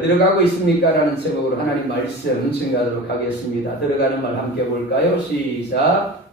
어디로 가고 있습니까? 라는 제목으로 하나님 말씀 증가하도록 하겠습니다. 들어가는 말 함께 볼까요? 시작.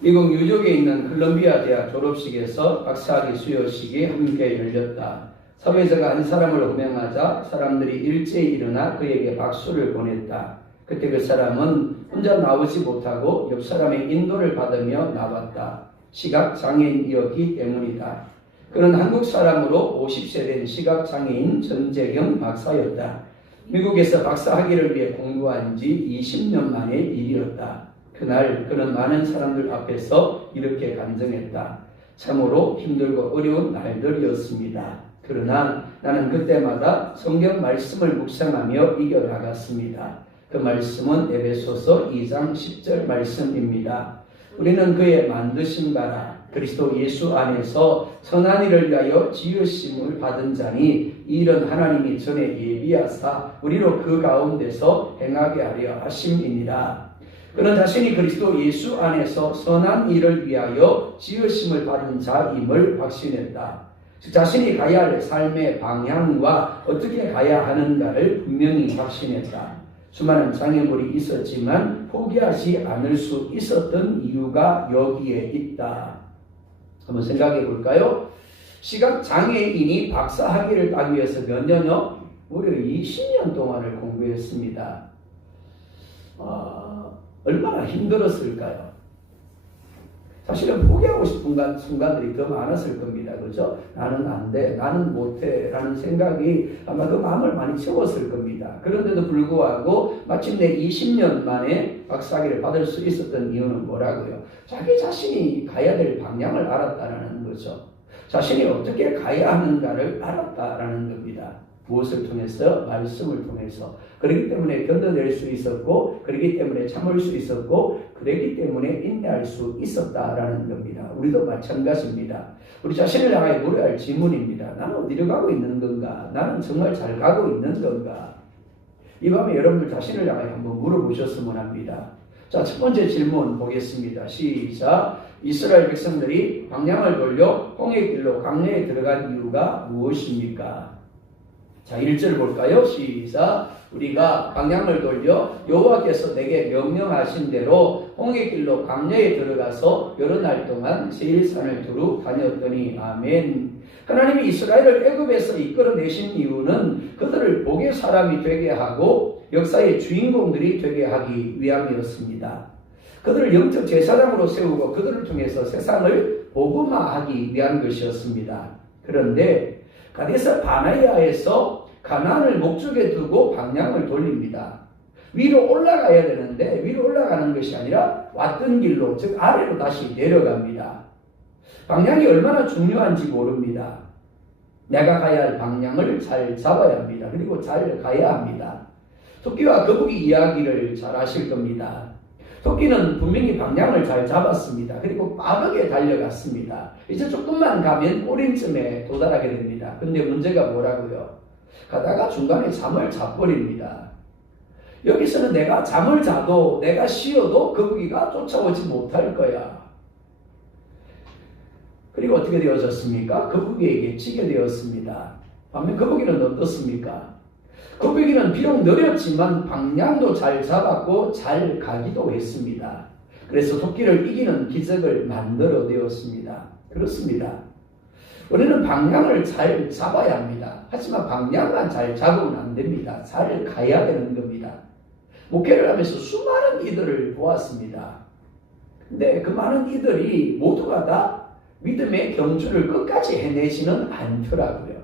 미국 뉴욕에 있는 콜롬비아 대학 졸업식에서 박사학위 수여식이 함께 열렸다. 사회자가 한 사람을 호명하자 사람들이 일제히 일어나 그에게 박수를 보냈다. 그때 그 사람은 혼자 나오지 못하고 옆 사람의 인도를 받으며 나왔다. 시각장애인이었기 때문이다. 그는 한국 사람으로 50세 된 시각장애인 전재경 박사였다. 미국에서 박사학위를 위해 공부한 지 20년 만의 일이었다. 그날 그는 많은 사람들 앞에서 이렇게 간증했다. 참으로 힘들고 어려운 날들이었습니다. 그러나 나는 그때마다 성경 말씀을 묵상하며 이겨나갔습니다. 그 말씀은 에베소서 2장 10절 말씀입니다. 우리는 그의 만드신 바라 그리스도 예수 안에서 선한 일을 위하여 지으심을 받은 자니 이 일은 하나님이 전에 예비하사 우리로 그 가운데서 행하게 하려 하심이니라. 그는 자신이 그리스도 예수 안에서 선한 일을 위하여 지으심을 받은 자임을 확신했다. 자신이 가야 할 삶의 방향과 어떻게 가야 하는가를 분명히 확신했다. 수많은 장애물이 있었지만 포기하지 않을 수 있었던 이유가 여기에 있다. 한번 생각해 볼까요? 시각장애인이 박사학위를 따기 위해서 몇 년요? 무려 20년 동안을 공부했습니다. 얼마나 힘들었을까요? 사실은 포기하고 싶은 순간들이 더 많았을 겁니다. 그죠? 나는 안 돼, 나는 못해 라는 생각이 아마 그 마음을 많이 채웠을 겁니다. 그런데도 불구하고 마침내 20년 만에 박사학위를 받을 수 있었던 이유는 뭐라고요? 자기 자신이 가야 될 방향을 알았다라는 거죠. 자신이 어떻게 가야 하는가를 알았다라는 겁니다. 무엇을 통해서? 말씀을 통해서. 그렇기 때문에 견뎌낼 수 있었고, 그렇기 때문에 참을 수 있었고, 그렇기 때문에 인내할 수 있었다라는 겁니다. 우리도 마찬가지입니다. 우리 자신을 향해 물어야 할 질문입니다. 나는 어디로 가고 있는 건가? 나는 정말 잘 가고 있는 건가? 이 밤에 여러분들 자신을 향해 한번 물어보셨으면 합니다. 자, 첫 번째 질문 보겠습니다. 시작. 이스라엘 백성들이 방향을 돌려 홍해길로 광야에 들어간 이유가 무엇입니까? 자, 1절 볼까요? 시작. 우리가 방향을 돌려 여호와께서 내게 명령하신 대로 홍해길로 광야에 들어가서 여러 날 동안 세일산을 두루 다녔더니 아멘. 하나님이 이스라엘을 애굽에서 이끌어내신 이유는 그들을 복의 사람이 되게 하고 역사의 주인공들이 되게 하기 위함이었습니다. 그들을 영적 제사장으로 세우고 그들을 통해서 세상을 복음화하기 위한 것이었습니다. 그런데 가데스 바네아에서 가나안을 목적에 두고 방향을 돌립니다. 위로 올라가야 되는데 위로 올라가는 것이 아니라 왔던 길로, 즉 아래로 다시 내려갑니다. 방향이 얼마나 중요한지 모릅니다. 내가 가야 할 방향을 잘 잡아야 합니다. 그리고 잘 가야 합니다. 토끼와 거북이 이야기를 잘 아실 겁니다. 토끼는 분명히 방향을 잘 잡았습니다. 그리고 빠르게 달려갔습니다. 이제 조금만 가면 꼬림쯤에 도달하게 됩니다. 근데 문제가 뭐라고요? 가다가 중간에 잠을 자버립니다. 여기서는 내가 잠을 자도 내가 쉬어도 거북이가 쫓아오지 못할 거야. 그리고 어떻게 되어졌습니까? 거북이에게 치게 되었습니다. 반면 거북이는 어떻습니까? 거북이는 비록 느렸지만 방향도 잘 잡았고 잘 가기도 했습니다. 그래서 토끼를 이기는 기적을 만들어 내었습니다. 그렇습니다. 우리는 방향을 잘 잡아야 합니다. 하지만 방향만 잘 잡으면 안 됩니다. 잘 가야 되는 겁니다. 목회를 하면서 수많은 이들을 보았습니다. 근데 그 많은 이들이 모두가 다 믿음의 경주를 끝까지 해내지는 않더라고요.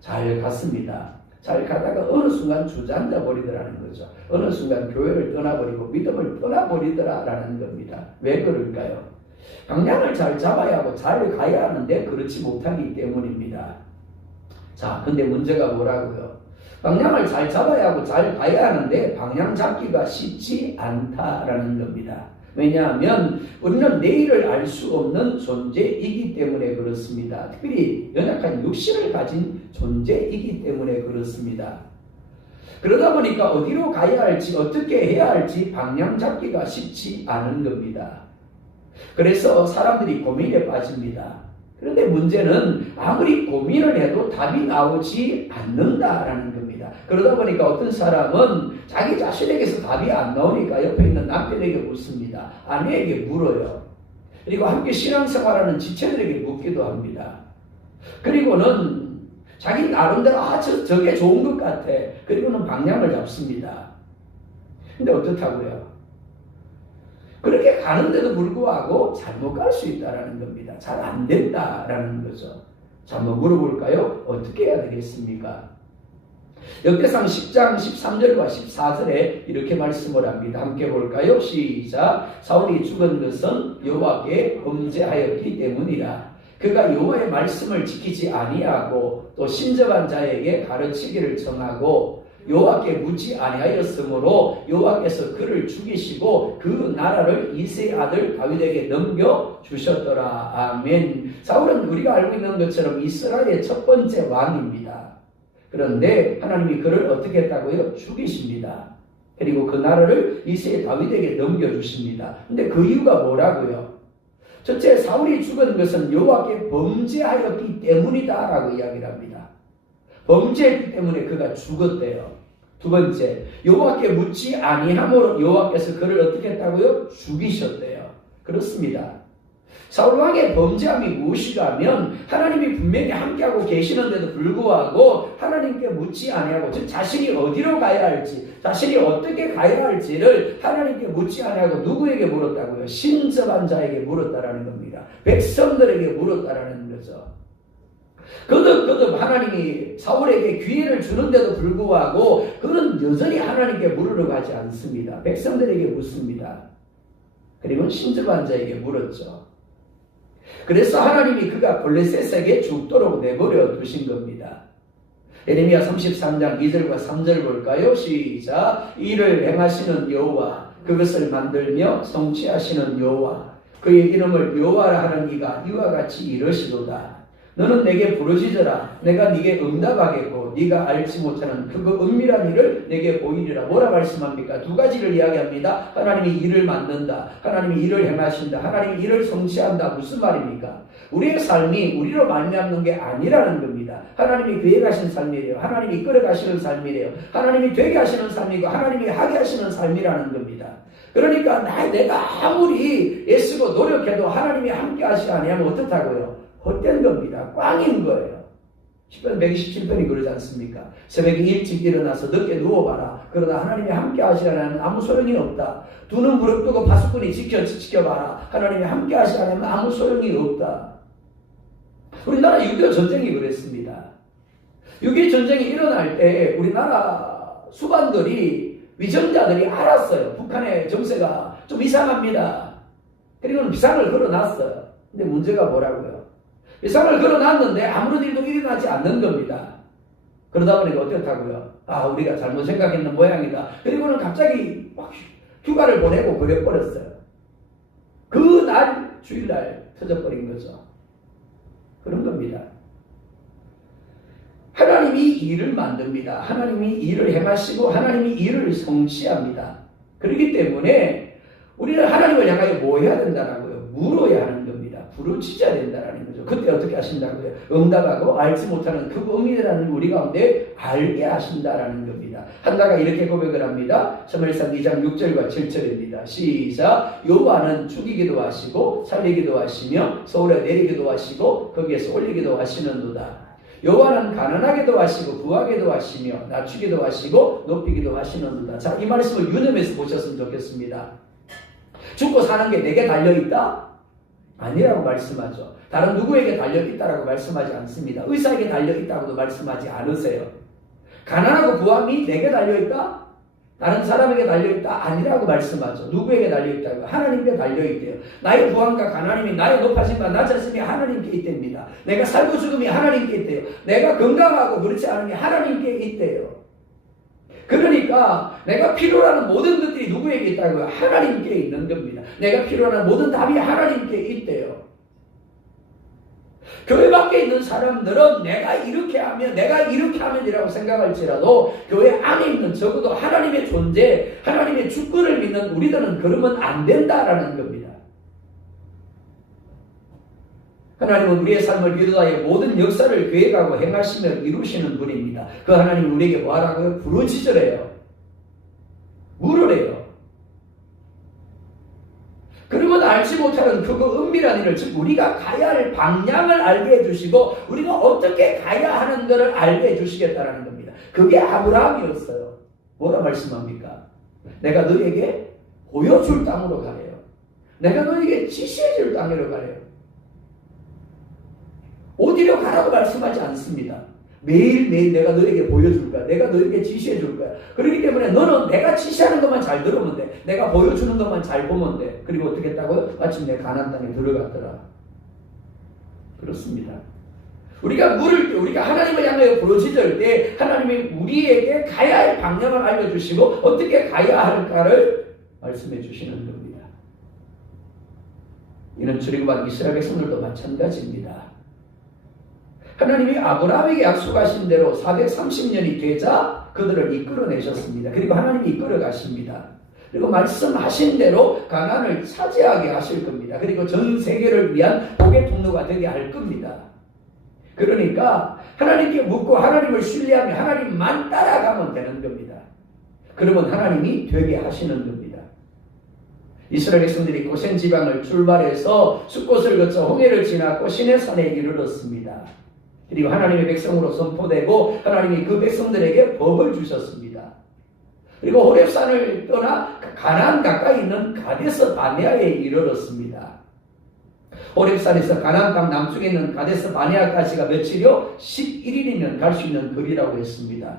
잘 갔습니다. 잘 가다가 어느 순간 주저앉아 버리더라는 거죠. 어느 순간 교회를 떠나버리고 믿음을 떠나버리더라라는 겁니다. 왜 그럴까요? 방향을 잘 잡아야 하고 잘 가야 하는데 그렇지 못하기 때문입니다. 자, 근데 문제가 뭐라고요? 방향을 잘 잡아야 하고 잘 가야 하는데 방향 잡기가 쉽지 않다라는 겁니다. 왜냐하면 우리는 내일을 알 수 없는 존재이기 때문에 그렇습니다. 특별히 연약한 육신을 가진 존재이기 때문에 그렇습니다. 그러다 보니까 어디로 가야 할지 어떻게 해야 할지 방향 잡기가 쉽지 않은 겁니다. 그래서 사람들이 고민에 빠집니다. 그런데 문제는 아무리 고민을 해도 답이 나오지 않는다라는 겁니다. 그러다 보니까 어떤 사람은 자기 자신에게서 답이 안 나오니까 옆에 있는 남편에게 묻습니다. 아내에게 물어요. 그리고 함께 신앙생활하는 지체들에게 묻기도 합니다. 그리고는 자기 나름대로 저게 좋은 것 같아. 그리고는 방향을 잡습니다. 근데 어떻다고요? 그렇게 가는데도 불구하고 잘못 갈 수 있다는 겁니다. 잘 안 된다라는 거죠. 자, 한번 물어볼까요? 어떻게 해야 되겠습니까? 역대상 10장 13절과 14절에 이렇게 말씀을 합니다. 함께 볼까요? 시작. 사울이 죽은 것은 여호와께 범죄하였기 때문이라. 그가 여호와의 말씀을 지키지 아니하고 또 신접한 자에게 가르치기를 청하고 여호와께 묻지 아니하였으므로 여호와께서 그를 죽이시고 그 나라를 이새의 아들 다윗에게 넘겨 주셨더라. 아멘. 사울은 우리가 알고 있는 것처럼 이스라엘의 첫 번째 왕입니다. 그런데 하나님이 그를 어떻게 했다고요? 죽이십니다. 그리고 그 나라를 이새의 다윗에게 넘겨주십니다. 근데 그 이유가 뭐라고요? 첫째, 사울이 죽은 것은 여호와께 범죄하였기 때문이다 라고 이야기를 합니다. 범죄했기 때문에 그가 죽었대요. 두 번째, 여호와께 묻지 아니함으로 여호와께서 그를 어떻게 했다고요? 죽이셨대요. 그렇습니다. 사울 왕의 범죄함이 무엇이라면 하나님이 분명히 함께하고 계시는데도 불구하고 하나님께 묻지 아니하고, 즉 자신이 어디로 가야 할지, 자신이 어떻게 가야 할지를 하나님께 묻지 아니하고 누구에게 물었다고요? 신접한 자에게 물었다라는 겁니다. 백성들에게 물었다라는 거죠. 거듭 하나님이 사울에게 기회를 주는데도 불구하고 그는 여전히 하나님께 물으러 가지 않습니다. 백성들에게 묻습니다. 그리고 신접한 자에게 물었죠. 그래서 하나님이 그가 블레셋에게 죽도록 내버려 두신 겁니다. 예레미야 33장 2절과 3절 볼까요? 시작. 이를 행하시는 여호와, 그것을 만들며 성취하시는 여호와, 그의 이름을 여호와라 하는 이가 이와 같이 이러시도다. 너는 내게 부르짖어라. 내가 네게 응답하겠고 네가 알지 못하는 그거 은밀한 일을 내게 보이리라. 뭐라 말씀합니까? 두 가지를 이야기합니다. 하나님이 일을 만든다. 하나님이 일을 행하신다. 하나님이 일을 성취한다. 무슨 말입니까? 우리의 삶이 우리로 말미암는 게 아니라는 겁니다. 하나님이 계획하신 삶이래요. 하나님이 이끌어가시는 삶이래요. 하나님이 되게 하시는 삶이고 하나님이 하게 하시는 삶이라는 겁니다. 그러니까 내가 아무리 애쓰고 노력해도 하나님이 함께 하시지 아니하면 어떻다고요? 헛된 겁니다. 꽝인 거예요. 10편 127편이 그러지 않습니까? 새벽에 일찍 일어나서 늦게 누워봐라. 그러나 하나님이 함께 하시라면 아무 소용이 없다. 두 눈 부릅뜨고 파수꾼이 지켜봐라. 하나님이 함께 하시라면 아무 소용이 없다. 우리나라 6.25 전쟁이 그랬습니다. 6.25 전쟁이 일어날 때 우리나라 수반들이, 위정자들이 알았어요. 북한의 정세가 좀 이상합니다. 그리고는 비상을 걸어놨어요. 근데 문제가 뭐라고요? 비상을 걸어놨는데 아무런 일도 일어나지 않는 겁니다. 그러다 보니까 어떻다고요? 우리가 잘못 생각했는 모양이다. 그리고는 갑자기 막 휴가를 보내고 그래버렸어요. 그날 주일날 터져버린 거죠. 그런 겁니다. 하나님이 일을 만듭니다. 하나님이 일을 행하시고 하나님이 일을 성취합니다. 그렇기 때문에 우리는 하나님을 향하여 뭐 해야 된다고요? 물어야 하는 겁니다. 부르짖어야 된다는 거죠. 그때 어떻게 하신다고요? 응답하고 알지 못하는 그 의미라는 우리 가운데 알게 하신다라는 겁니다. 한나가 이렇게 고백을 합니다. 사무엘상 2장 6절과 7절입니다. 시작. 여호와는 죽이기도 하시고 살리기도 하시며 서울에 내리기도 하시고 거기에서 올리기도 하시는도다. 여호와는 가난하게도 하시고 부하게도 하시며 낮추기도 하시고 높이기도 하시는도다. 자, 이 말씀을 유념해서 보셨으면 좋겠습니다. 죽고 사는 게 내게 달려있다? 아니라고 말씀하죠. 다른 누구에게 달려있다라고 말씀하지 않습니다. 의사에게 달려있다고도 말씀하지 않으세요. 가난하고 부함이 내게 달려있다? 다른 사람에게 달려있다? 아니라고 말씀하죠. 누구에게 달려있다고요? 하나님께 달려있대요. 나의 부함과 가난함이, 나의 높아짐과 낮아짐이 하나님께 있답니다. 내가 살고 죽음이 하나님께 있대요. 내가 건강하고 그렇지 않은 게 하나님께 있대요. 그러니까 내가 필요로 하는 모든 것들이 누구에게 있다고요? 하나님께 있는 겁니다. 내가 필요로 하는 모든 답이 하나님께 있대요. 교회 밖에 있는 사람들은 내가 이렇게 하면이라고 생각할지라도 교회 안에 있는 적어도 하나님의 존재, 하나님의 주권을 믿는 우리들은 그러면 안 된다라는 겁니다. 하나님은 우리의 삶을 비롯하여 모든 역사를 계획하고 행하시며 이루시는 분입니다. 그 하나님은 우리에게 뭐하라고요? 부르짖으래요. 물을 해요. 그러면 알지 못하는 그거 은밀한 일을, 즉 우리가 가야 할 방향을 알게 해주시고 우리가 어떻게 가야 하는 것을 알게 해주시겠다는 겁니다. 그게 아브라함이었어요. 뭐라 말씀합니까? 내가 너에게 보여줄 땅으로 가래요. 내가 너에게 지시해줄 땅으로 가래요. 어디로 가라고 말씀하지 않습니다. 매일매일 내가 너에게 보여줄 거야. 내가 너에게 지시해줄 거야. 그렇기 때문에 너는 내가 지시하는 것만 잘 들으면 돼. 내가 보여주는 것만 잘 보면 돼. 그리고 어떻게 했다고요? 마침내 가나안 땅에 들어갔더라. 그렇습니다. 우리가 물을 때, 우리가 하나님을 향하여 부르짖을 때 하나님이 우리에게 가야 할 방향을 알려주시고 어떻게 가야 할까를 말씀해 주시는 겁니다. 이는 출애굽한 이스라엘 백성들도 마찬가지입니다. 하나님이 아브라함에게 약속하신 대로 430년이 되자 그들을 이끌어내셨습니다. 그리고 하나님이 이끌어 가십니다. 그리고 말씀하신 대로 가나안을 차지하게 하실 겁니다. 그리고 전 세계를 위한 복의 통로가 되게 할 겁니다. 그러니까 하나님께 묻고 하나님을 신뢰하며 하나님만 따라가면 되는 겁니다. 그러면 하나님이 되게 하시는 겁니다. 이스라엘 백성들이 고센 지방을 출발해서 숫곳을 거쳐 홍해를 지나고 시내산에 이르렀습니다. 그리고 하나님의 백성으로 선포되고 하나님이 그 백성들에게 법을 주셨습니다. 그리고 호렙산을 떠나 가나안 가까이 있는 가데스 바네아에 이르렀습니다. 호렙산에서 가나안 땅 남쪽에 있는 가데스 바네아까지가 며칠이요? 11일이면 갈 수 있는 거리라고 했습니다.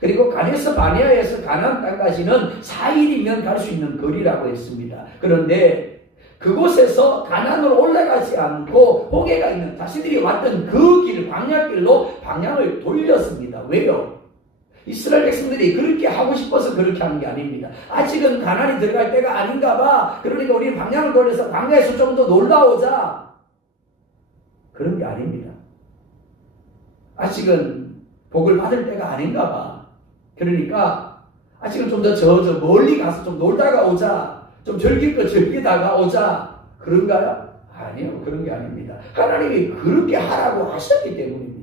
그리고 가데스 바네아에서 가나안 땅까지는 4일이면 갈 수 있는 거리라고 했습니다. 그런데 그곳에서 가나안으로 올라가지 않고 홍해가 있는 자신들이 왔던 그 길, 광야길로 방향을 돌렸습니다. 왜요? 이스라엘 백성들이 그렇게 하고 싶어서 그렇게 하는 게 아닙니다. 아직은 가나안이 들어갈 때가 아닌가 봐. 그러니까 우리 방향을 돌려서 광야에서 좀 더 놀다 오자. 그런 게 아닙니다. 아직은 복을 받을 때가 아닌가 봐. 그러니까 아직은 좀 더 저 멀리 가서 좀 놀다가 오자. 좀 즐길 거 즐기다가 오자. 그런가요? 아니요. 그런 게 아닙니다. 하나님이 그렇게 하라고 하셨기 때문입니다.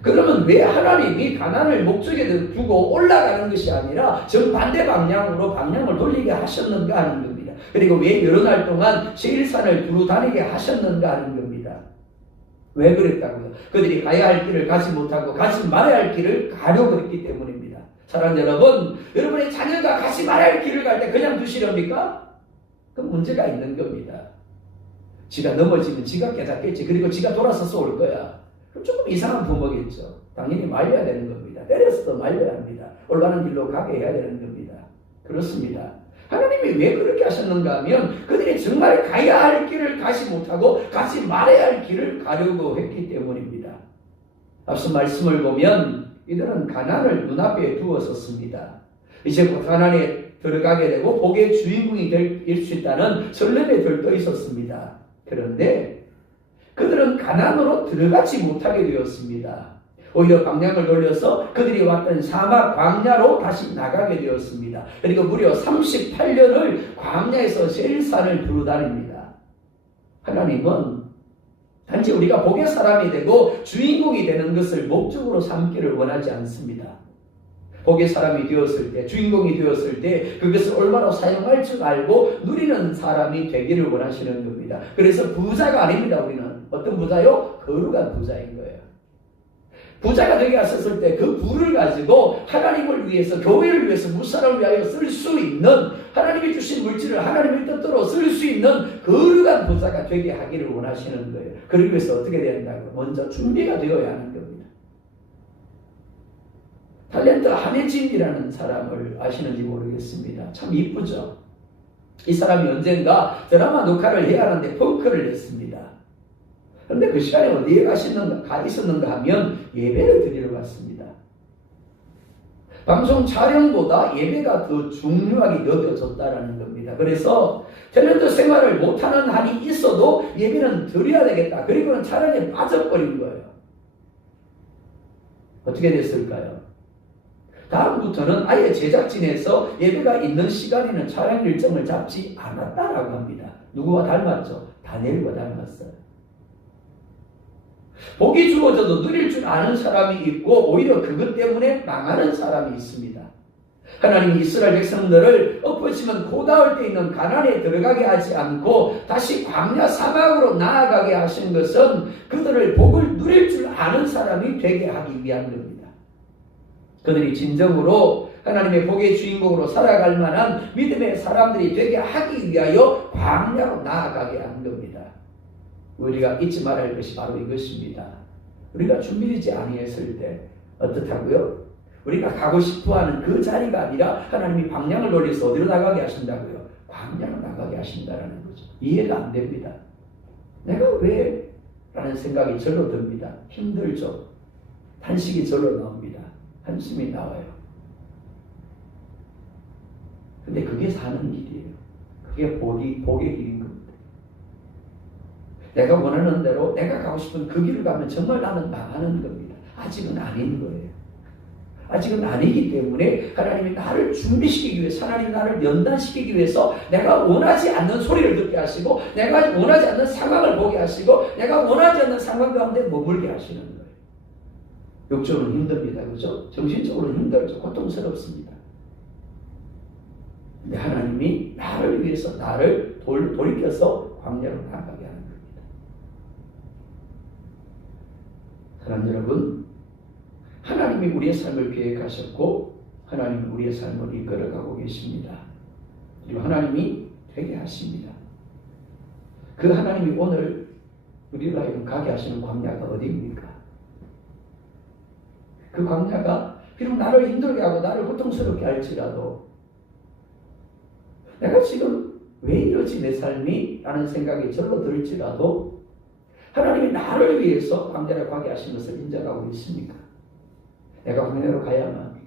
그러면 왜 하나님이 가나안을 목적에 두고 올라가는 것이 아니라 정반대 방향으로 방향을 돌리게 하셨는가 하는 겁니다. 그리고 왜 여러 날 동안 세일산을 두루 다니게 하셨는가 하는 겁니다. 왜 그랬다고요? 그들이 가야 할 길을 가지 못하고 가지 말아야 할 길을 가려고 했기 때문입니다. 사랑하는 여러분, 여러분의 자녀가 가지 말아야 할 길을 갈 때 그냥 두시렵니까? 그 문제가 있는 겁니다. 지가 넘어지면 지가 깨닫겠지. 그리고 지가 돌아서서 올 거야. 그럼 조금 이상한 부모겠죠. 당연히 말려야 되는 겁니다. 때려서도 말려야 합니다. 올바른 길로 가게 해야 되는 겁니다. 그렇습니다. 하나님이 왜 그렇게 하셨는가 하면 그들이 정말 가야 할 길을 가지 못하고 가지 말아야 할 길을 가려고 했기 때문입니다. 앞서 말씀을 보면 이들은 가나안을 눈앞에 두었었습니다. 이제 곧 가나안에 들어가게 되고 복의 주인공이 될 수 있다는 설렘에 들떠 있었습니다. 그런데 그들은 가나안으로 들어가지 못하게 되었습니다. 오히려 방향을 돌려서 그들이 왔던 사막 광야로 다시 나가게 되었습니다. 그리고 무려 38년을 광야에서 세일산을 두루 다닙니다. 하나님은 단지 우리가 복의 사람이 되고 주인공이 되는 것을 목적으로 삼기를 원하지 않습니다. 복의 사람이 되었을 때, 주인공이 되었을 때 그것을 얼마나 사용할 줄 알고 누리는 사람이 되기를 원하시는 겁니다. 그래서 부자가 아닙니다. 우리는 어떤 부자요? 거룩한 부자인 거예요. 부자가 되게 하셨을 때 그 부를 가지고 하나님을 위해서, 교회를 위해서, 무사람을 위하여 쓸 수 있는, 하나님이 주신 물질을 하나님의 뜻대로 쓸 수 있는 거룩한 부자가 되게 하기를 원하시는 거예요. 그러기 위해서 어떻게 돼야 한다고요? 먼저 준비가 되어야 하는 겁니다. 탤런트 한혜진이라는 사람을 아시는지 모르겠습니다. 참 이쁘죠? 이 사람이 언젠가 드라마 녹화를 해야 하는데 펑크를 냈습니다. 그런데 그 시간에 어디에 가 있었는가 하면 예배를 드리러 갔습니다. 방송 촬영보다 예배가 더 중요하게 여겨졌다라는 겁니다. 그래서 탤런트 생활을 못하는 한이 있어도 예배는 드려야 되겠다. 그리고는 촬영에 빠져버린 거예요. 어떻게 됐을까요? 다음부터는 아예 제작진에서 예배가 있는 시간에는 촬영 일정을 잡지 않았다라고 합니다. 누구와 닮았죠? 다니엘과 닮았어요. 복이 주어져도 누릴 줄 아는 사람이 있고 오히려 그것 때문에 망하는 사람이 있습니다. 하나님이 이스라엘 백성들을 엎어지면 고다울 때 있는 가나안에 들어가게 하지 않고 다시 광야 사막으로 나아가게 하신 것은 그들을 복을 누릴 줄 아는 사람이 되게 하기 위한 겁니다. 그들이 진정으로 하나님의 복의 주인공으로 살아갈 만한 믿음의 사람들이 되게 하기 위하여 광야로 나아가게 한 겁니다. 우리가 잊지 말아야 할 것이 바로 이것입니다. 우리가 준비되지 아니했을 때 어떻다고요? 우리가 가고 싶어하는 그 자리가 아니라 하나님이 방향을 돌려서 어디로 나가게 하신다고요? 광야로 나가게 하신다는 거죠. 이해가 안 됩니다. 내가 왜? 라는 생각이 절로 듭니다. 힘들죠. 탄식이 절로 나옵니다. 한숨이 나와요. 근데 그게 사는 길이에요. 그게 복의 길인 겁니다. 내가 원하는 대로 내가 가고 싶은 그 길을 가면 정말 나는 망하는 겁니다. 아직은 아닌 거예요. 아직은 아니기 때문에 하나님이 나를 준비시키기 위해서, 하나님이 나를 연단시키기 위해서 내가 원하지 않는 소리를 듣게 하시고 내가 원하지 않는 상황을 보게 하시고 내가 원하지 않는 상황 가운데 머물게 하시는 거예요. 육적으로는 힘듭니다. 그렇죠? 정신적으로는 힘들죠. 고통스럽습니다. 근데 하나님이 나를 위해서 나를 돌이켜서 광야로 나아가게 하는 겁니다. 사랑 여러분, 하나님이 우리의 삶을 계획하셨고 하나님은 우리의 삶을 이끌어가고 계십니다. 그리고 하나님이 되게 하십니다. 그 하나님이 오늘 우리를 하여금 가게 하시는 광야가 어디입니까? 그 광야가 비록 나를 힘들게 하고 나를 고통스럽게 할지라도 내가 지금 왜 이러지 내 삶이? 라는 생각이 절로 들지라도 하나님이 나를 위해서 광야를 가게 하신 것을 인정하고 있습니까? 내가 광야로 가야만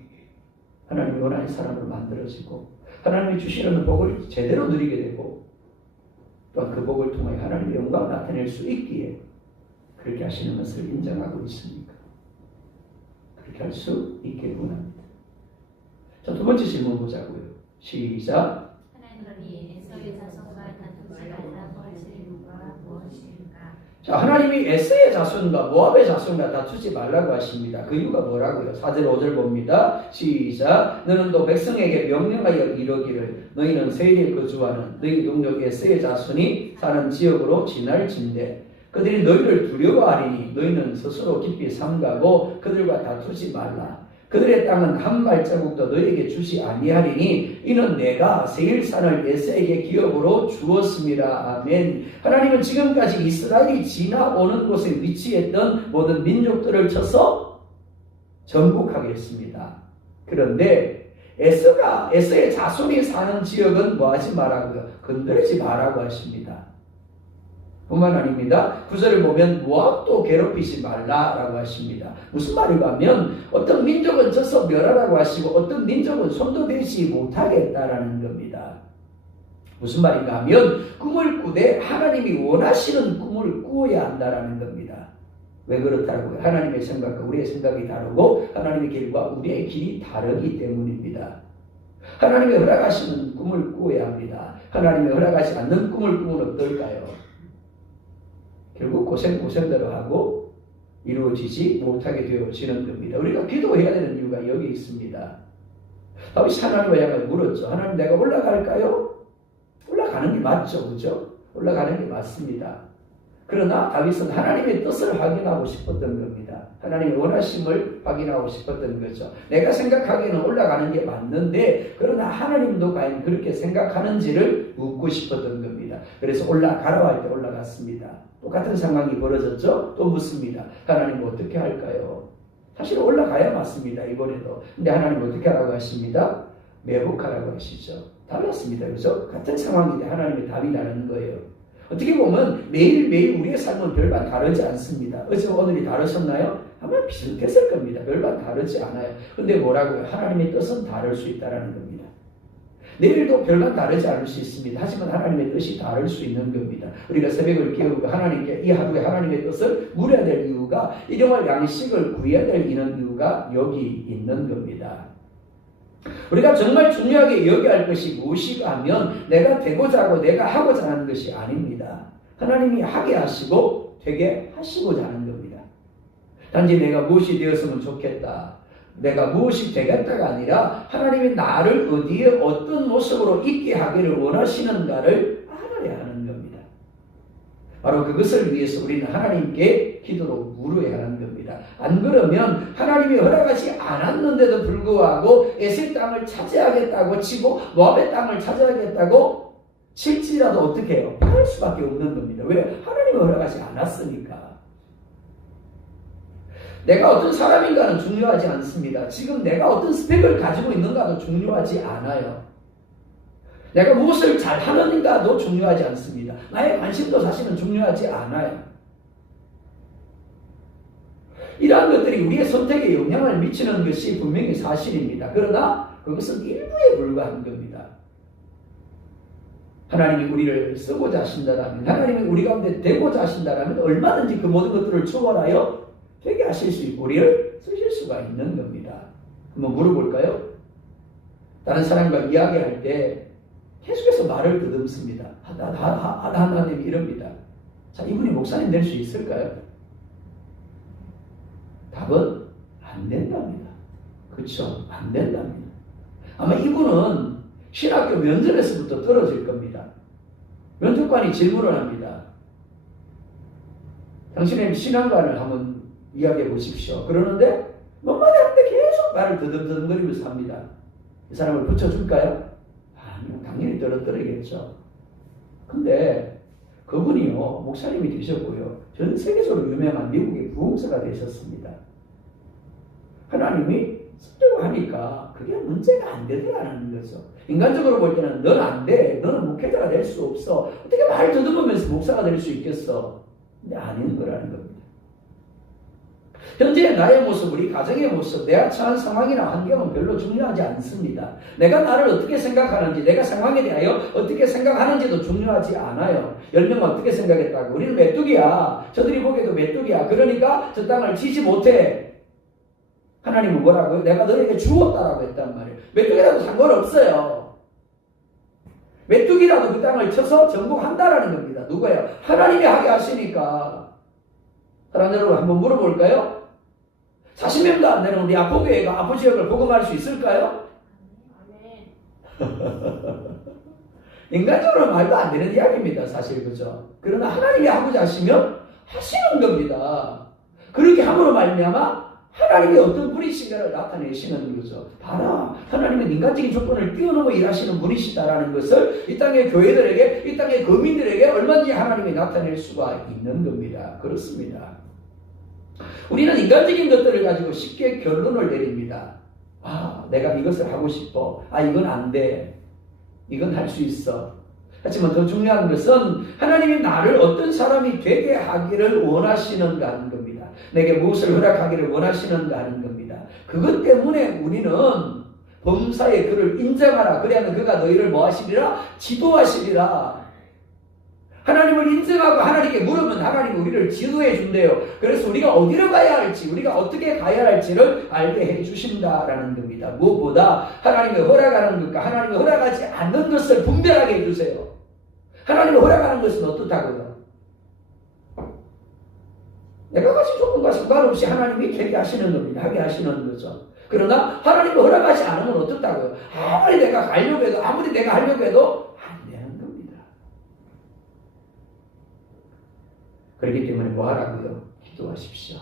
하나님이 원하는 사람을 만들어지고 하나님이 주시는 복을 제대로 누리게 되고 또한 그 복을 통해 하나님의 영광을 나타낼 수 있기에 그렇게 하시는 것을 인정하고 있습니까? 그렇게 할 수 있기를 원합니다. 자, 두 번째 질문 보자고요. 시작. 하나님이 에서의 자손과 다투지 말라고 하실 이유가 무엇일까? 자, 하나님이 에서의 자손과 모압의 자손과 다투지 말라고 하십니다. 그 이유가 뭐라고요? 4절 5절 봅니다. 시작. 너는 또 백성에게 명령하여 이르기를 너희는 세일에 거주하는 너희 동족 에서의 자손이 사는 지역으로 지날진대 그들이 너희를 두려워하리니 너희는 스스로 깊이 삼가고 그들과 다투지 말라. 그들의 땅은 한 발자국도 너희에게 주지 아니하리니 이는 내가 세일산을 에서에게 기업으로 주었습니다. 아멘. 하나님은 지금까지 이스라엘이 지나오는 곳에 위치했던 모든 민족들을 쳐서 정복하겠습니다. 그런데 에서의 자손이 사는 지역은 뭐 하지 말라고요? 건드리지 말라고 하십니다. 뿐만 아닙니다. 9절을 보면 모압도 괴롭히지 말라라고 하십니다. 무슨 말인가 하면 어떤 민족은 져서 멸하라고 하시고 어떤 민족은 손도 대지 못하겠다라는 겁니다. 무슨 말인가 하면 꿈을 꾸되 하나님이 원하시는 꿈을 꾸어야 한다라는 겁니다. 왜 그렇다고요? 하나님의 생각과 우리의 생각이 다르고 하나님의 길과 우리의 길이 다르기 때문입니다. 하나님이 허락하시는 꿈을 꾸어야 합니다. 하나님이 허락하지 않는 꿈을 꾸면 어떨까요? 결국 고생대로 하고 이루어지지 못하게 되어지는 겁니다. 우리가 기도해야 되는 이유가 여기 있습니다. 다윗이 하나님과 향해 물었죠. 하나님 내가 올라갈까요? 올라가는 게 맞죠. 그죠? 올라가는 게 맞습니다. 그러나 다윗은 하나님의 뜻을 확인하고 싶었던 겁니다. 하나님의 원하심을 확인하고 싶었던 거죠. 내가 생각하기에는 올라가는 게 맞는데 그러나 하나님도 과연 그렇게 생각하는지를 묻고 싶었던 겁니다. 그래서 올라가라고 할 때 올라갔습니다. 똑같은 상황이 벌어졌죠? 또 묻습니다. 하나님 어떻게 할까요? 사실 올라가야 맞습니다. 이번에도. 근데 하나님 어떻게 하라고 하십니다? 매복하라고 하시죠. 달랐습니다. 그죠? 같은 상황인데 하나님의 답이 다른 거예요. 어떻게 보면 매일매일 우리의 삶은 별반 다르지 않습니다. 어제와 오늘이 다르셨나요? 아마 비슷했을 겁니다. 별반 다르지 않아요. 근데 뭐라고요? 하나님의 뜻은 다를 수 있다는 겁니다. 내일도 별반 다르지 않을 수 있습니다. 하지만 하나님의 뜻이 다를 수 있는 겁니다. 우리가 새벽을 깨우고 하나님께 이 하루에 하나님의 뜻을 물어야 될 이유가 일용할 양식을 구해야 될 이유가 여기 있는 겁니다. 우리가 정말 중요하게 여겨야 할 것이 무엇이가 하면 내가 되고자 하고 내가 하고자 하는 것이 아닙니다. 하나님이 하게 하시고 되게 하시고자 하는 겁니다. 단지 내가 무엇이 되었으면 좋겠다, 내가 무엇이 되겠다가 아니라 하나님이 나를 어디에 어떤 모습으로 있게 하기를 원하시는가를 알아야 하는 겁니다. 바로 그것을 위해서 우리는 하나님께 기도로 물어야 하는 겁니다. 안 그러면 하나님이 허락하지 않았는데도 불구하고 에셀 땅을 차지하겠다고 치고 모압의 땅을 차지하겠다고 칠지라도 어떻게 해요? 할 수밖에 없는 겁니다. 왜? 하나님이 허락하지 않았으니까. 내가 어떤 사람인가는 중요하지 않습니다. 지금 내가 어떤 스펙을 가지고 있는가도 중요하지 않아요. 내가 무엇을 잘하는가도 중요하지 않습니다. 나의 관심도 사실은 중요하지 않아요. 이러한 것들이 우리의 선택에 영향을 미치는 것이 분명히 사실입니다. 그러나 그것은 일부에 불과한 겁니다. 하나님이 우리를 쓰고자 하신다면, 하나님이 우리 가운데 되고자 하신다면 얼마든지 그 모든 것들을 초월하여 되게 하실 수 있고 우리를 쓰실 수가 있는 겁니다. 한번 물어볼까요? 다른 사람과 이야기할 때 계속해서 말을 더듬습니다. 하나님 이럽니다. 자, 이분이 목사님 될 수 있을까요? 답은 안 된답니다. 그렇죠? 안 된답니다. 아마 이분은 신학교 면접에서부터 떨어질 겁니다. 면접관이 질문을 합니다. 당신의 신앙관을 한번 이야기해 보십시오. 그러는데 뭔마디 하는데 계속 말을 더듬더듬거리면서 합니다. 이 사람을 붙여줄까요? 아니요. 당연히 떨어뜨리겠죠. 근데 그분이요, 목사님이 되셨고요, 전 세계적으로 유명한 미국의 부흥사가 되셨습니다. 하나님이 쓰려고 하니까 그게 문제가 안 되더라는 거죠. 인간적으로 볼 때는 넌 안 돼, 너는 목회자가 될 수 없어, 어떻게 말 더듬으면서 목사가 될 수 있겠어. 근데 아닌 거라는 겁니다. 현재 나의 모습, 우리 가정의 모습, 내가 처한 상황이나 환경은 별로 중요하지 않습니다. 내가 나를 어떻게 생각하는지, 내가 상황에 대하여 어떻게 생각하는지도 중요하지 않아요. 10명 어떻게 생각했다고. 우리는 메뚜기야. 저들이 보기에도 메뚜기야. 그러니까 저 땅을 치지 못해. 하나님은 뭐라고요? 내가 너에게 주었다라고 했단 말이에요. 메뚜기라도 상관없어요. 메뚜기라도 그 땅을 쳐서 정복한다라는 겁니다. 누구예요? 하나님이 하게 하시니까. 사람 여러분 한번 물어볼까요? 40명도 안 되는 우리 아포교회가 아포 지역을 복음할 수 있을까요? 인간적으로 말도 안 되는 이야기입니다. 사실 그죠? 그러나 하나님이 하고자 하시면 하시는 겁니다. 그렇게 함으로 말미암아 하나님이 어떤 분이신가를 나타내시는 거죠. 봐라, 하나님은 인간적인 조건을 뛰어넘어 일하시는 분이시다라는 것을 이 땅의 교회들에게, 이 땅의 거민들에게 얼마든지 하나님이 나타낼 수가 있는 겁니다. 그렇습니다. 우리는 인간적인 것들을 가지고 쉽게 결론을 내립니다. 아, 내가 이것을 하고 싶어. 아, 이건 안 돼. 이건 할 수 있어. 하지만 더 중요한 것은 하나님이 나를 어떤 사람이 되게 하기를 원하시는가 하는 겁니다. 내게 무엇을 허락하기를 원하시는가 하는 겁니다. 그것 때문에 우리는 범사에 그를 인정하라. 그래야만 그가 너희를 뭐하시리라? 지도하시리라. 하나님을 인정하고 하나님께 물으면 하나님이 우리를 지도해 준대요. 그래서 우리가 어디로 가야 할지, 우리가 어떻게 가야 할지를 알게 해 주신다라는 겁니다. 무엇보다 하나님이 허락하는 것과 하나님이 허락하지 않는 것을 분별하게 해 주세요. 하나님이 허락하는 것은 어떻다고요? 내가 가진 조건과 상관없이 하나님이 되게 하시는 겁니다. 하게 하시는 거죠. 그러나 하나님이 허락하지 않으면 어떻다고요? 아무리 내가 가려고 해도, 아무리 내가 하려고 해도 안 되는 겁니다. 그렇기 때문에 뭐 하라고요? 기도하십시오.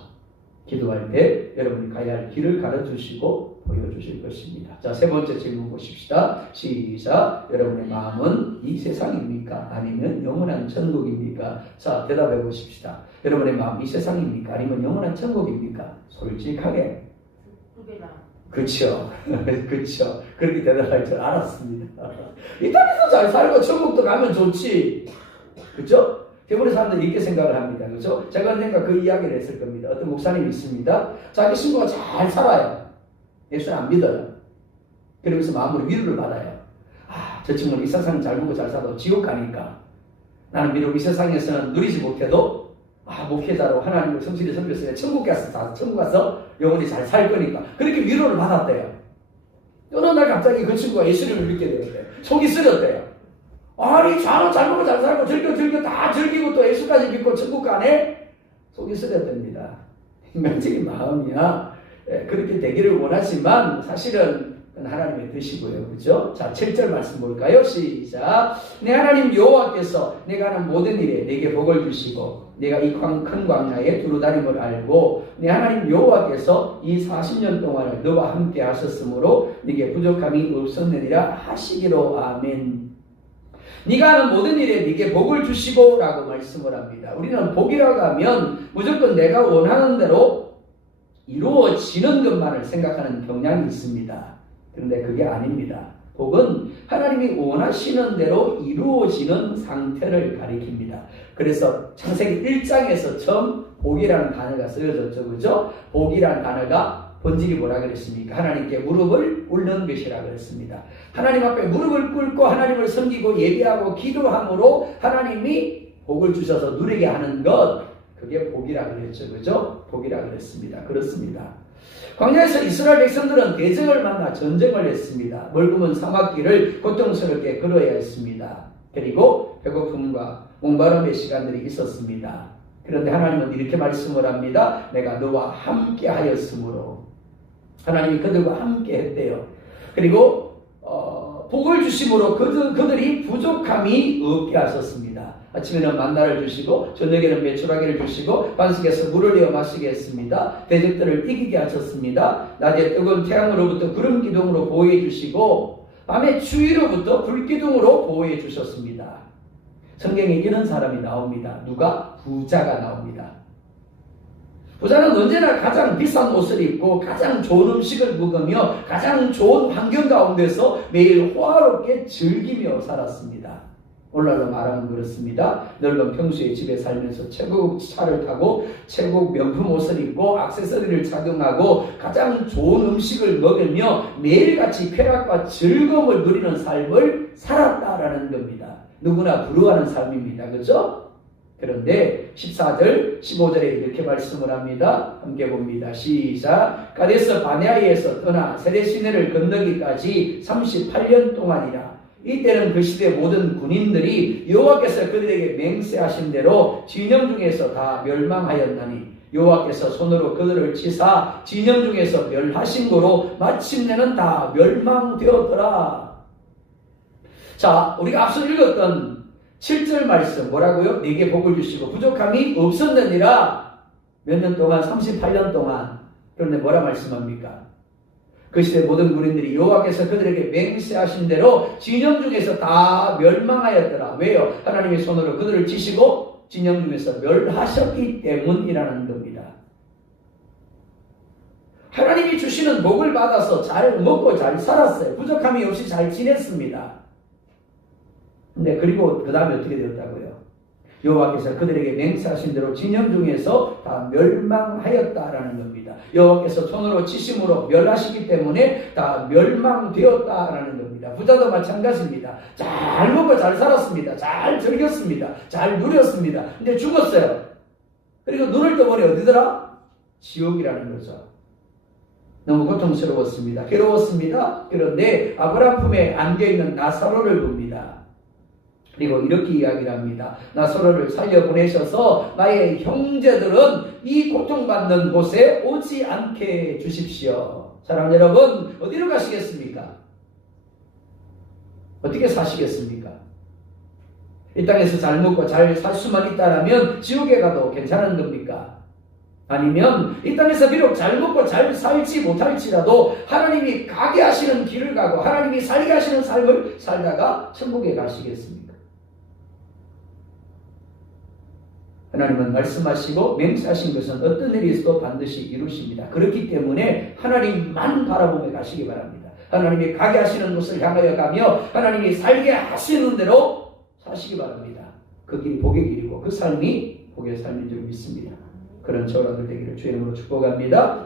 기도할 때 여러분이 가야 할 길을 가르쳐주시고 보여주실 것입니다. 자, 세 번째 질문 보십시다. 시작. 여러분의 마음은 이 세상입니까? 아니면 영원한 천국입니까? 자, 대답해 보십시다. 여러분의 마음 이 세상입니까? 아니면 영원한 천국입니까? 솔직하게. 두 개다. 그쵸. 그쵸. 그렇게 대답할 줄 알았습니다. 이 땅에서 잘 살고 천국도 가면 좋지. 그쵸? 대부분의 사람들이 이렇게 생각을 합니다. 그죠? 제가 언젠가 그 이야기를 했을 겁니다. 어떤 목사님이 있습니다. 자기 친구가 잘 살아요. 예수는 안 믿어요. 그러면서 마음으로 위로를 받아요. 아, 저 친구는 이 세상 잘 먹고 잘 살아도 지옥 가니까 나는 비록 이 세상에서는 누리지 못해도 목회자로 하나님을 성실히 섬겼어요. 천국 가서 영원히 잘 살 거니까. 그렇게 위로를 받았대요. 어느 날 갑자기 그 친구가 예수님을 믿게 되었대요. 속이 쓰렸대요. 아니 자는 잘 먹고 잘 살고 즐겨 다 즐기고 또 예수까지 믿고 천국 가네? 속이 쓰렸답니다. 인간적인 마음이야. 그렇게 되기를 원하지만 사실은 하나님의 뜻이고요. 그렇죠? 자, 7절 말씀 볼까요? 시작. 내 하나님 여호와께서 내가 하는 모든 일에 내게 복을 주시고 내가 이 큰 광야에 두루 다님을 알고 내 하나님 여호와께서 이 40년 동안을 너와 함께 하셨으므로 네게 부족함이 없었느니라 하시기로. 아멘. 네가 하는 모든 일에 네게 복을 주시고 라고 말씀을 합니다. 우리는 복이라고 하면 무조건 내가 원하는 대로 이루어지는 것만을 생각하는 경향이 있습니다. 그런데 그게 아닙니다. 복은 하나님이 원하시는 대로 이루어지는 상태를 가리킵니다. 그래서 창세기 1장에서 처음 복이라는 단어가 쓰여졌죠. 그죠? 복이라는 단어가 본질이 뭐라 그랬습니까? 하나님께 무릎을 꿇는 것이라 그랬습니다. 하나님 앞에 무릎을 꿇고 하나님을 섬기고 예배하고 기도함으로 하나님이 복을 주셔서 누리게 하는 것, 그게 복이라 그랬죠. 그죠? 복이라 그랬습니다. 그렇습니다. 광야에서 이스라엘 백성들은 대적을 만나 전쟁을 했습니다. 멀굼은 사막길을 고통스럽게 걸어야 했습니다. 그리고 배고픔과 목마름의 시간들이 있었습니다. 그런데 하나님은 이렇게 말씀을 합니다. 내가 너와 함께 하였으므로. 하나님이 그들과 함께 했대요. 그리고 복을 주심으로 그들이 부족함이 없게 하셨습니다. 아침에는 만나를 주시고 저녁에는 메추라기를 주시고 반석에서 물을 내어 마시게 했습니다. 대적들을 이기게 하셨습니다. 낮에 뜨거운 태양으로부터 구름 기둥으로 보호해 주시고 밤에 추위로부터 불 기둥으로 보호해 주셨습니다. 성경에 이런 사람이 나옵니다. 누가? 부자가 나옵니다. 부자는 언제나 가장 비싼 옷을 입고 가장 좋은 음식을 먹으며 가장 좋은 환경 가운데서 매일 호화롭게 즐기며 살았습니다. 오늘날로 말하면 그렇습니다. 넓은 평수의 집에 살면서 최고급 차를 타고 최고급 명품 옷을 입고 액세서리를 착용하고 가장 좋은 음식을 먹으며 매일같이 쾌락과 즐거움을 누리는 삶을 살았다라는 겁니다. 누구나 부러워하는 삶입니다. 그렇죠? 그런데 14절, 15절에 이렇게 말씀을 합니다. 함께 봅니다. 시작. 가데스 바네아에서 떠나 세레 시내를 건너기까지 38년 동안이라. 이때는 그 시대 모든 군인들이 여호와께서 그들에게 맹세하신 대로 진영 중에서 다 멸망하였나니 여호와께서 손으로 그들을 치사 진영 중에서 멸하신 거로 마침내는 다 멸망되었더라. 자, 우리가 앞서 읽었던 7절 말씀 뭐라고요? 네게 복을 주시고 부족함이 없었느니라. 몇 년 동안? 38년 동안. 그런데 뭐라 말씀합니까? 그 시대 모든 군인들이 여호와께서 그들에게 맹세하신 대로 진영 중에서 다 멸망하였더라. 왜요? 하나님의 손으로 그들을 치시고 진영 중에서 멸하셨기 때문이라는 겁니다. 하나님이 주시는 복을 받아서 잘 먹고 잘 살았어요. 부족함이 없이 잘 지냈습니다. 근데 그리고 그 다음에 어떻게 되었다고요? 여호와께서 그들에게 맹세하신 대로 진영 중에서 다 멸망하였다라는 겁니다. 여호와께서 손으로 치심으로 멸하시기 때문에 다 멸망되었다라는 겁니다. 부자도 마찬가지입니다. 잘 먹고 잘 살았습니다. 잘 즐겼습니다. 잘 누렸습니다. 근데 죽었어요. 그리고 눈을 떠보니 어디더라? 지옥이라는 거죠. 너무 고통스러웠습니다. 괴로웠습니다. 그런데 아브라함 품에 안겨있는 나사로를 봅니다. 그리고 이렇게 이야기를 합니다. 나사로를 살려보내셔서 나의 형제들은 이 고통받는 곳에 오지 않게 해주십시오. 사랑 여러분, 어디로 가시겠습니까? 어떻게 사시겠습니까? 이 땅에서 잘 먹고 잘 살 수만 있다면 지옥에 가도 괜찮은 겁니까? 아니면 이 땅에서 비록 잘 먹고 잘 살지 못할지라도 하나님이 가게 하시는 길을 가고 하나님이 살게 하시는 삶을 살다가 천국에 가시겠습니까? 하나님은 말씀하시고 맹세하신 것은 어떤 일이 있어도 반드시 이루십니다. 그렇기 때문에 하나님만 바라보며 가시기 바랍니다. 하나님이 가게 하시는 곳을 향하여 가며 하나님이 살게 하시는 대로 사시기 바랍니다. 그 길이 복의 길이고 그 삶이 복의 삶인 줄 믿습니다. 그런 저라들 되기를 주의 이름으로 축복합니다.